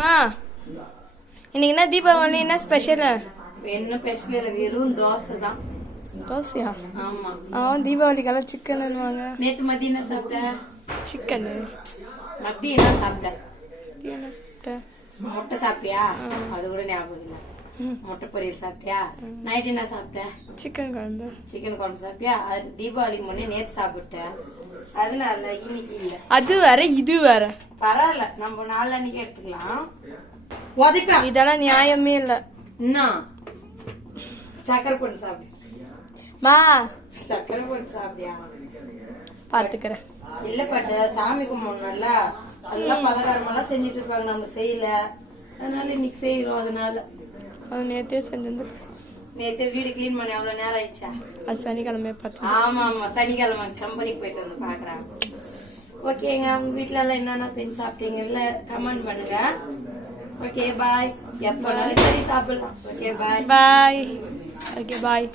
மா இன்னைக்கு என்ன தீபாவளி என்ன ஸ்பெஷல்? என்ன ஸ்பெஷல் இல்லை, வெறும் தோசை தான். தோசையா? ஆமா. தீபாவளிக்கெல்லாம் சிக்கன் வாங்க. நேத்து மதியம் என்ன சாப்பிட்ட? சிக்கன். மதியம் என்ன சாப்பிட்ட? என்ன சாப்பிட்ட? முட்டை சாப்பிட்டியா? அது கூட ஞாபகம் இல்லை. முட்டை பொரியல் சாப்பிட்டியா? நைட் என்ன சாப்பிட்ட? சிக்கன் குழம்பு. சிக்கன் குழம்பு சாப்பிட்டியா? அது தீபாவளிக்கு முன்னே நேத்து சாப்பிட்டேன், அதனால இன்னைக்கு இல்லை. அது வேற இது வேற. பரவாயில்ல, நம்ம நாளைக்கு எடுத்துக்கலாம். உதைப்பா, இதெல்லாம் நியாயமே இல்ல. இன்னும் சக்கரை பொண்ணு சாப்பிடு. மா சக்கரை பொண்ணு சாப்பிட்டியா? பாத்துக்கிறேன். இல்ல பாட்டு, சாமி கும்பிடணும்ல, எல்லாம் பலகாரம் எல்லாம் செஞ்சுட்டு இருப்பாங்க, நம்ம செய்யல, அதனால இன்னைக்கு செய்யறோம். அதனால நேத்தே செஞ்சு. நேத்து வீடு கிளீன் பண்ண எவ்வளவு நேரம் ஆயிடுச்சா? அது சனிக்கிழமை பார்த்தேன். ஆமா ஆமா, சனிக்கிழமை கம்பெனிக்கு போயிட்டு வந்து பாக்குறேன். ஓகேங்க, உங்க வீட்டுல எல்லாம் என்னென்ன செஞ்சு சாப்பிட்டீங்கல்ல கமெண்ட் பண்ணுங்க. Okay bye. எப்பனாலும் சரி சாப்பிடலாம். Okay bye. பாய். ஓகே பாய்.